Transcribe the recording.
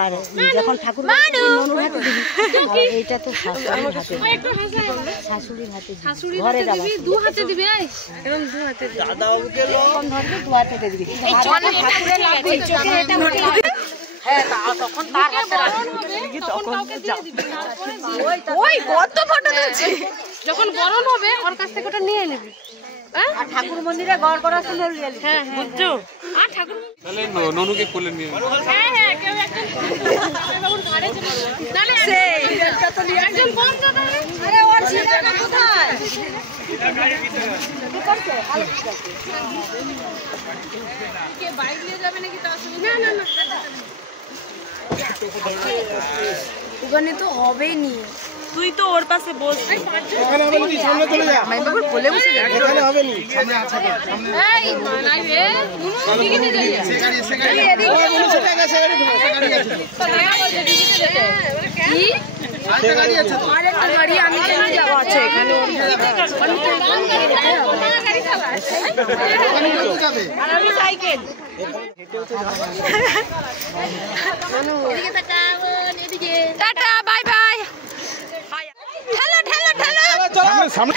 আর যখন ঠাকুর এইটা তো শাশুড়ির হাতে ঘরে দিবি, দু হাতে দিবি, এরকম দু হাতে দিবি, দু হাতে দিবি। হ্যাঁ, তখন তার হাতে ওই কত ফটো তুলছি, যখন বরণ হবে ওর কাছ থেকে ওটা নিয়ে নিবি। আর ঠাকুর মন্দিরে গড় করার সময় নিয়ে নিবি। হ্যাঁ বুঝছো? আর ঠাকুর তাহলে ননুকে কোলে নিয়ে নিবি। হ্যাঁ হ্যাঁ, কেউ একজন বাবুর ঘরে চলে যাবে। তাহলে এইটা তো নিয়ে একজন কোন কথা? আরে ওর ছেলেটা কোথায়? এটা গাড়ির ভিতরে কি করছে? ভালো করছে। কে বাইক নিয়ে যাবে নাকি তার সঙ্গে? না না না, ওখানে তো হবেই নি। তুই তো ওর পাশে বস। এখানে হবে নি, সামনে চলে যা। আমি বাবু বলে বসে যা। এখানে হবে নি, সামনে আছে সামনে। এই মানাই রে, নুনু দিকে চলে যা। সে গাড়ি ওই নুনু সেটা গেছে, গাড়ি আছে। কি? আরেকটা গাড়ি আছে তো। আরেকটা গাড়ি আমি কেন যাব? আছে এখানে ওর গাড়ি চালায়। ওখানে কেউ যাবে। আর আমি সাইকেল। নুনু এদিকে তাকাও, এদিকে। Tata, bye bye. ঠেলো ঠেলো ঠেলো, সামনে